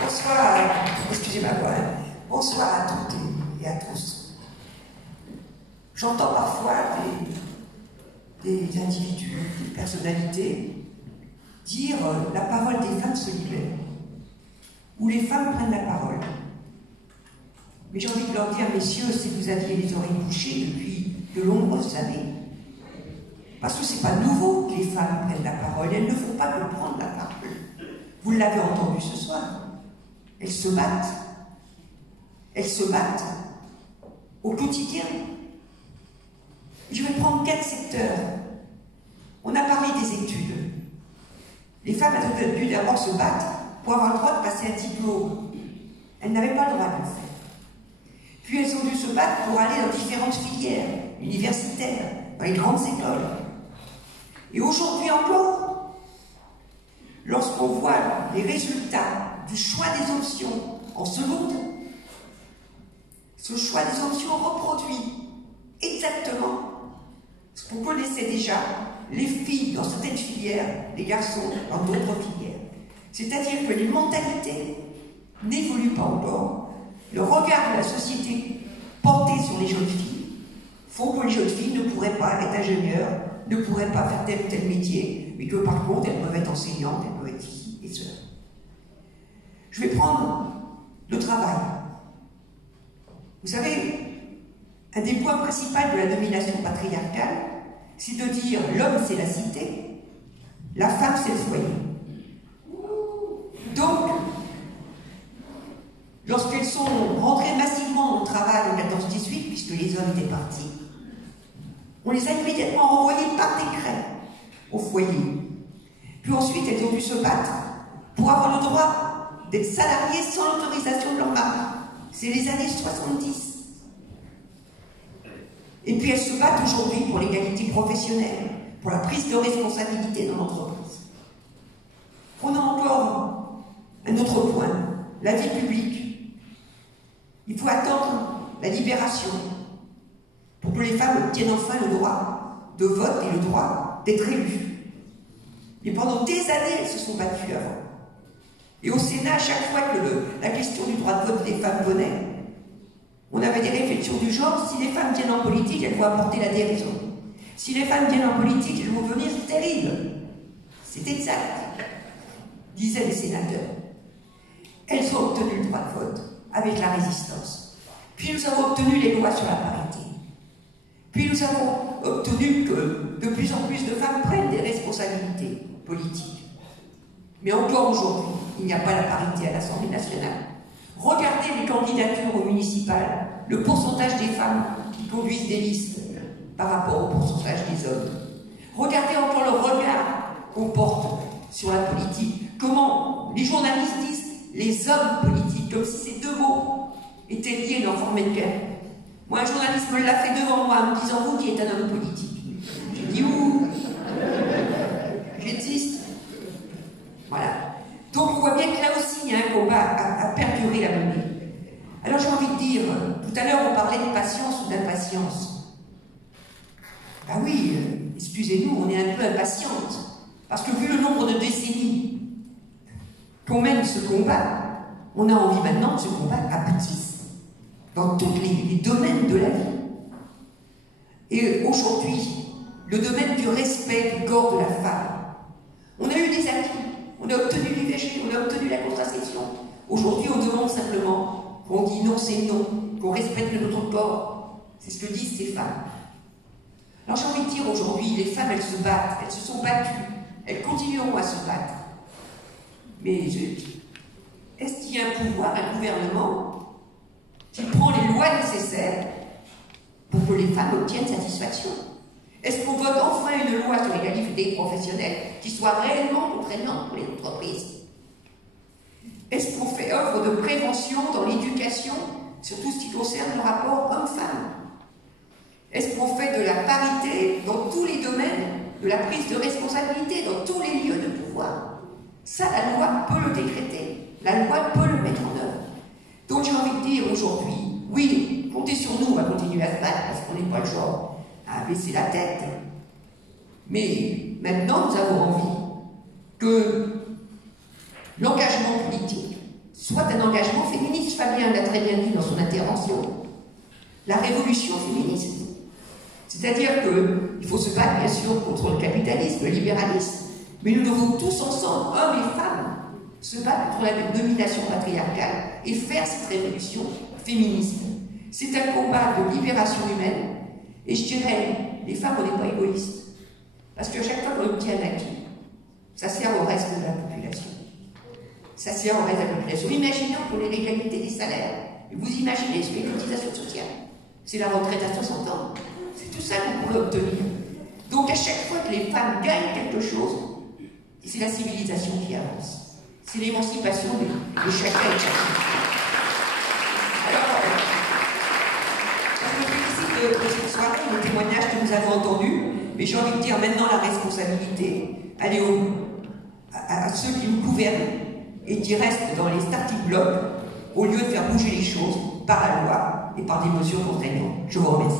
Bonsoir, excusez ma voix, bonsoir à toutes et à tous. J'entends parfois des individus, des personnalités dire la parole des femmes se libère, ou les femmes prennent la parole. Mais j'ai envie de leur dire, messieurs, si vous aviez les oreilles bouchées depuis de nombreuses années, parce que c'est pas nouveau que les femmes prennent la parole, elles ne font pas que prendre la parole. Vous l'avez entendu ce soir. Elles se battent. Elles se battent au quotidien. Je vais prendre 4 secteurs. On a parlé des études. Les femmes avaient dû d'abord se battre pour avoir le droit de passer un diplôme. Elles n'avaient pas le droit de le faire. Puis elles ont dû se battre pour aller dans différentes filières universitaires, dans les grandes écoles. Et aujourd'hui encore, lorsqu'on voit les résultats du choix des options en seconde, ce choix des options reproduit exactement ce qu'on connaissait déjà, les filles dans certaines filières, les garçons dans d'autres filières. C'est-à-dire que les mentalités n'évoluent pas encore. Le regard de la société porté sur les jeunes filles font que les jeunes filles ne pourraient pas être ingénieures, ne pourraient pas faire tel ou tel métier, mais que par contre elles peuvent être enseignantes, elles peuvent être filles et sœurs. Je vais prendre le travail. Vous savez, un des points principaux de la domination patriarcale, c'est de dire l'homme c'est la cité, la femme c'est le foyer. Donc, lorsqu'elles sont rentrées massivement au travail en 14-18, puisque les hommes étaient partis, on les a immédiatement renvoyées par décret au foyer. Puis ensuite, elles ont dû se battre pour avoir le droit d'être salariées sans l'autorisation de leur mari. C'est les années 70. Et puis elles se battent aujourd'hui pour l'égalité professionnelle, pour la prise de responsabilité dans l'entreprise. On a encore un autre point, la vie publique. Il faut attendre la libération pour que les femmes obtiennent enfin le droit de vote et le droit d'être élues. Mais pendant des années, elles se sont battues avant. Et au Sénat, à chaque fois que la question du droit de vote des femmes venait, on avait des réflexions du genre, si les femmes viennent en politique, elles vont apporter la déraison. Si les femmes viennent en politique, elles vont devenir terribles. C'est exact, disaient les sénateurs. Elles ont obtenu le droit de vote avec la résistance. Puis nous avons obtenu les lois sur la parité. Puis nous avons obtenu que de plus en plus de femmes prennent des responsabilités politiques. Mais encore aujourd'hui, il n'y a pas la parité à l'Assemblée nationale. Regardez les candidatures aux municipales, le pourcentage des femmes qui conduisent des listes par rapport au pourcentage des hommes. Regardez encore le regard qu'on porte sur la politique. Comment les journalistes disent les hommes politiques, comme si ces deux mots étaient liés et n'en formaient qu'un. Moi, un journaliste me l'a fait devant moi en me disant « Vous qui êtes un homme politique ». J'ai dit « Ouh, j'existe ». Voilà. Donc on voit bien que là aussi il y a un combat à perdurer la monnaie. Alors j'ai envie de dire, tout à l'heure on parlait de patience ou d'impatience. Ben oui, excusez-nous, on est un peu impatiente. Parce que vu le nombre de décennies qu'on mène ce combat, on a envie maintenant que ce combat aboutisse dans tous les domaines de la vie. Et aujourd'hui, le domaine du respect du corps de la femme, on a eu des acquis. On a obtenu l'IVG, on a obtenu la contraception. Aujourd'hui, on demande simplement qu'on dit non, c'est non, qu'on respecte notre corps. C'est ce que disent ces femmes. Alors j'ai envie de dire aujourd'hui, les femmes, elles se battent, elles se sont battues, elles continueront à se battre. Mais est-ce qu'il y a un pouvoir, un gouvernement qui prend les lois nécessaires pour que les femmes obtiennent satisfaction? Est-ce qu'on vote enfin une loi sur l'égalité professionnelle qui soit réellement contraignante pour les entreprises? Est-ce qu'on fait œuvre de prévention dans l'éducation sur tout ce qui concerne le rapport homme-femme? Est-ce qu'on fait de la parité dans tous les domaines de la prise de responsabilité, dans tous les lieux de pouvoir? Ça, la loi peut le décréter, la loi peut le mettre en œuvre. Donc j'ai envie de dire aujourd'hui, oui, comptez sur nous, on va continuer à se battre parce qu'on n'est pas le genre à baisser la tête. Mais maintenant, nous avons envie que l'engagement politique soit un engagement féministe. Fabien l'a très bien dit dans son intervention. La révolution féministe. C'est-à-dire qu'il faut se battre, bien sûr, contre le capitalisme, le libéralisme, mais nous devons tous ensemble, hommes et femmes, se battre contre la domination patriarcale et faire cette révolution féministe. C'est un combat de libération humaine, et je dirais, les femmes, on n'est pas égoïstes. Parce que chaque fois qu'on obtient un acquis, ça sert au reste de la population. Ça sert au reste de la population. Imaginons pour les l'égalité des salaires. Vous imaginez ce qu'est les cotisations sociales. C'est la retraite à 60 ans. C'est tout ça qu'on pourrait obtenir. Donc à chaque fois que les femmes gagnent quelque chose, c'est la civilisation qui avance. C'est l'émancipation de chacun et chacune. Alors, je me félicite de cette soirée, le témoignage que nous avons entendu, mais j'ai envie de dire maintenant la responsabilité, allez à ceux qui nous gouvernent et qui restent dans les starting blocks, au lieu de faire bouger les choses par la loi et par des mesures contraignantes. Je vous remercie.